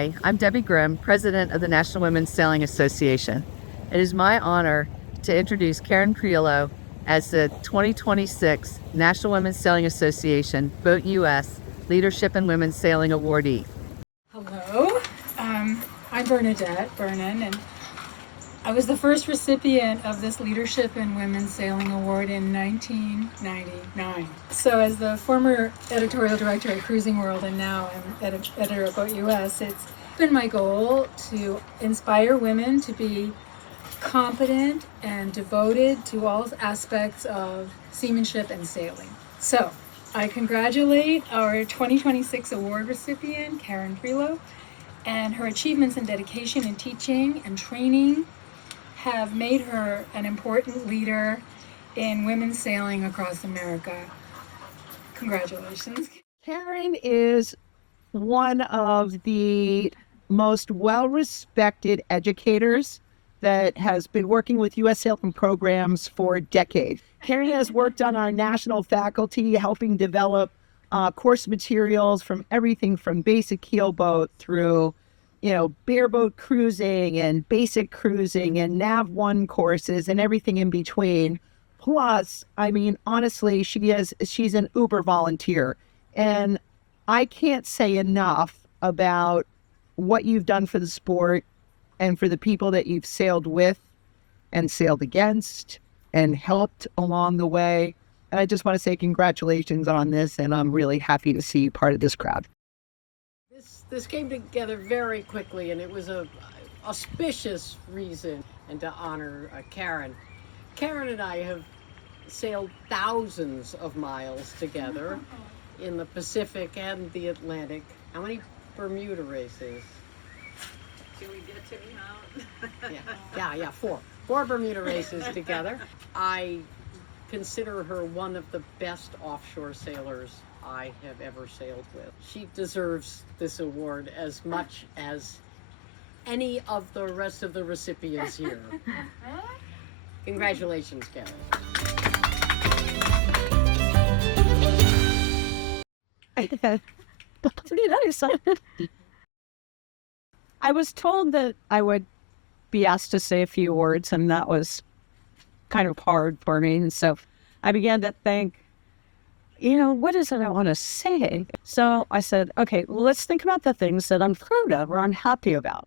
Hi, I'm Debby Grimm, President of the National Women's Sailing Association. It is my honor to introduce Karen Prioleau as the 2026 National Women's Sailing Association Boat US Leadership in Women's Sailing Awardee. Hello, I'm Bernadette Vernon, and I was the first recipient of this Leadership in Women's Sailing Award in 1999. So as the former editorial director at Cruising World and now I'm editor of Boat US, it's been my goal to inspire women to be competent and devoted to all aspects of seamanship and sailing. So I congratulate our 2026 award recipient, Karen Prioleau, and her achievements and dedication in teaching and training have made her an important leader in women's sailing across America. Congratulations. Karen is one of the most well-respected educators that has been working with U.S. sailing programs for decades. Karen has worked on our national faculty, helping develop course materials from everything from basic keelboat through, bareboat cruising and basic cruising and Nav 1 courses and everything in between. Plus, honestly, she's an Uber volunteer. And I can't say enough about what you've done for the sport and for the people that you've sailed with and sailed against and helped along the way. And I just want to say congratulations on this, and I'm really happy to see you part of this crowd. This came together very quickly, and it was a auspicious reason and to honor Karen. Karen and I have sailed thousands of miles together in the Pacific and the Atlantic. How many Bermuda races? Do we get to count? Yeah, four Bermuda races together. I consider her one of the best offshore sailors I have ever sailed with. She deserves this award as much as any of the rest of the recipients here. Congratulations, Karen. I was told that I would be asked to say a few words, and that was kind of hard for me. And so I began to think, what is it I want to say? So I said, okay, well, let's think about the things that I'm proud of or I'm happy about.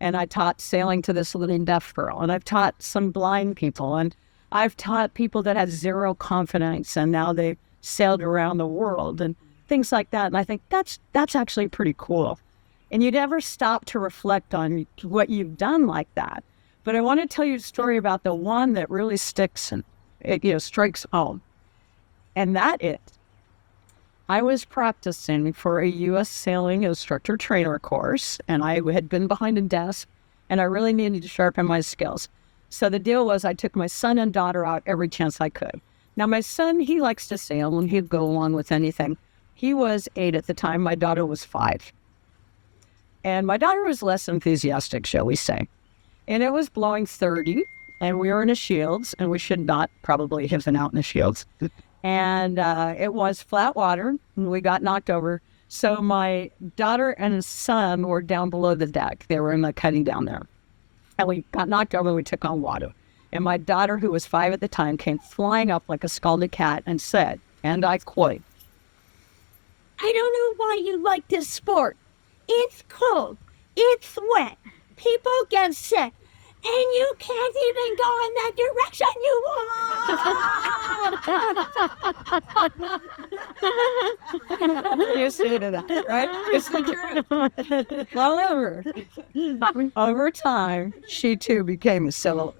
And I taught sailing to this little deaf girl, and I've taught some blind people, and I've taught people that had zero confidence, and now they've sailed around the world and things like that. And I think that's actually pretty cool. And you never stop to reflect on what you've done like that. But I want to tell you a story about the one that really sticks and it strikes home. And that is, I was practicing for a U.S. sailing instructor trainer course, and I had been behind a desk, and I really needed to sharpen my skills. So the deal was I took my son and daughter out every chance I could. Now, my son, he likes to sail, and he'd go along with anything. He was 8 at the time. My daughter was 5. And my daughter was less enthusiastic, shall we say. And it was blowing 30, and we were in a shields, and we should not probably have been out in the shields. And it was flat water, and we got knocked over. So my daughter and his son were down below the deck. They were in the cutting down there. And we got knocked over, and we took on water. And my daughter, who was 5 at the time, came flying up like a scalded cat and said, and I quote, "I don't know why you like this sport. It's cold, it's wet, people get sick, and you can't even go in that direction you want." You see that, right? It's the truth. Well, over time, she too became a sailor.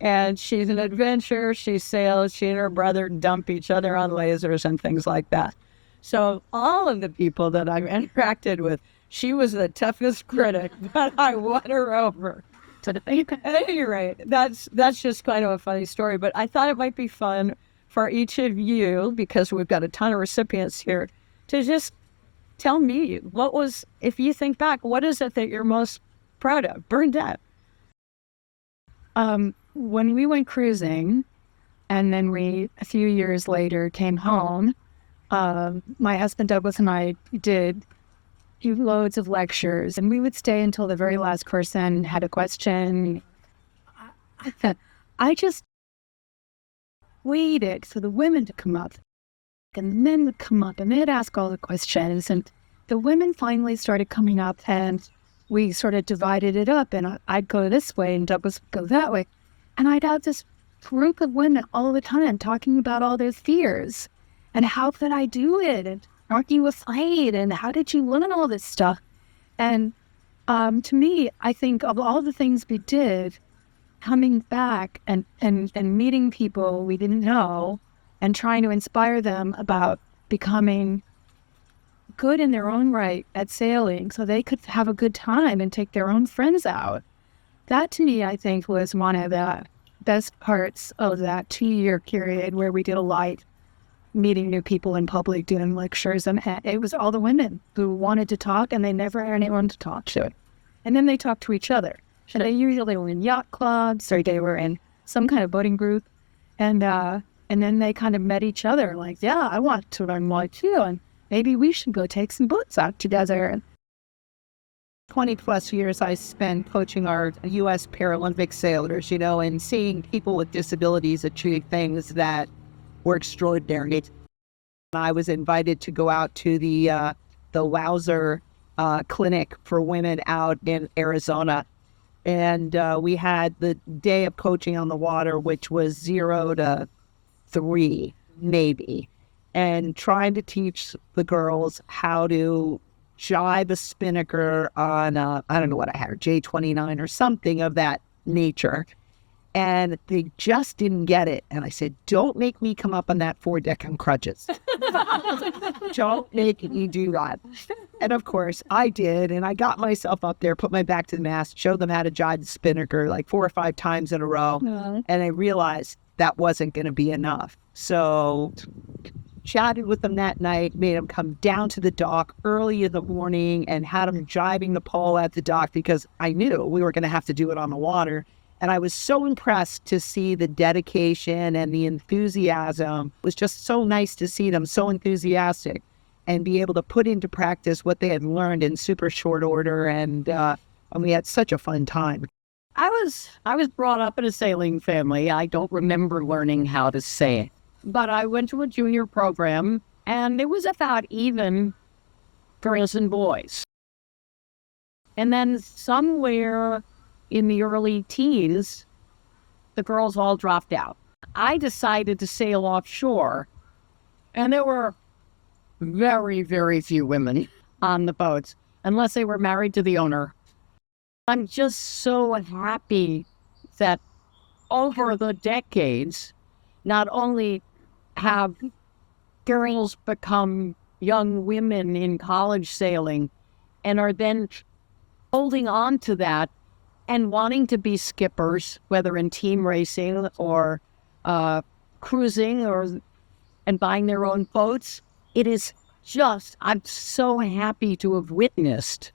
And she's an adventurer. She sails. She and her brother dump each other on lasers and things like that. So all of the people that I've interacted with, she was the toughest critic, but I won her over. At any rate, that's just kind of a funny story, but I thought it might be fun for each of you, because we've got a ton of recipients here, to just tell me, if you think back, what is it that you're most proud of? Bernadette. When we went cruising, and then a few years later, came home, my husband Douglas and I did do loads of lectures, and we would stay until the very last person had a question. I just waited for the women to come up, and the men would come up, and they'd ask all the questions, and the women finally started coming up, and we sort of divided it up, and I'd go this way, and Douglas would go that way, and I'd have this group of women all the time talking about all their fears, and how could I do it, and aren't you afraid, and how did you learn all this stuff? And to me, I think of all the things we did, coming back and meeting people we didn't know and trying to inspire them about becoming good in their own right at sailing so they could have a good time and take their own friends out. That to me, I think, was one of the best parts of that 2-year period where we did a lot meeting new people in public, doing lectures, and it was all the women who wanted to talk and they never had anyone to talk to. And then they talked to each other. And they usually were in yacht clubs or they were in some kind of boating group. And then they kind of met each other like, yeah, I want to learn more too. And maybe we should go take some boats out together. 20 plus years I spent coaching our U.S. Paralympic sailors, and seeing people with disabilities achieve things that were extraordinary. I was invited to go out to the Wowzer clinic for women out in Arizona. And we had the day of coaching on the water, which was 0 to 3, maybe, and trying to teach the girls how to jibe a spinnaker on, I don't know what I had, J29 or something of that nature. And they just didn't get it. And I said, don't make me come up on that foredeck on crutches. Don't make me do that. And of course I did. And I got myself up there, put my back to the mast, showed them how to jibe the spinnaker like 4 or 5 times in a row. And I realized that wasn't going to be enough. So chatted with them that night, made them come down to the dock early in the morning and had them jibing the pole at the dock because I knew we were going to have to do it on the water. And I was so impressed to see the dedication and the enthusiasm. It was just so nice to see them so enthusiastic and be able to put into practice what they had learned in super short order. And we had such a fun time. I was brought up in a sailing family. I don't remember learning how to sail, but I went to a junior program, and it was about even girls and boys. And then somewhere in the early teens, the girls all dropped out. I decided to sail offshore, and there were very, very few women on the boats, unless they were married to the owner. I'm just so happy that over the decades, not only have girls become young women in college sailing and are then holding on to that and wanting to be skippers, whether in team racing or cruising and buying their own boats. It is just, I'm so happy to have witnessed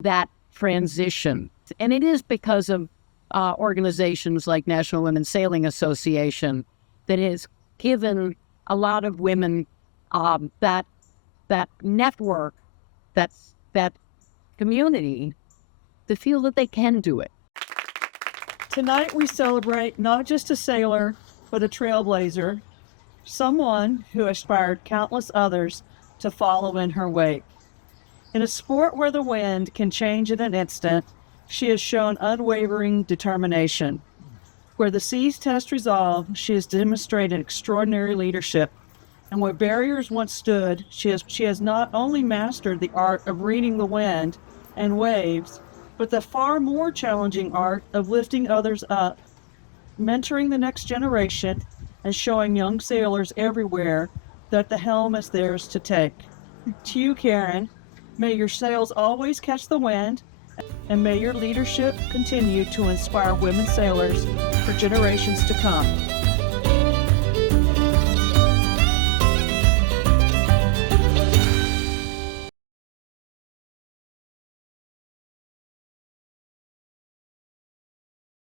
that transition. And it is because of organizations like National Women's Sailing Association that has given a lot of women that network, that community, to feel that they can do it. Tonight we celebrate not just a sailor, but a trailblazer, someone who inspired countless others to follow in her wake. In a sport where the wind can change in an instant, she has shown unwavering determination. Where the seas test resolve, she has demonstrated extraordinary leadership. And where barriers once stood, she has not only mastered the art of reading the wind and waves, but the far more challenging art of lifting others up, mentoring the next generation, and showing young sailors everywhere that the helm is theirs to take. To you, Karen, may your sails always catch the wind, and may your leadership continue to inspire women sailors for generations to come.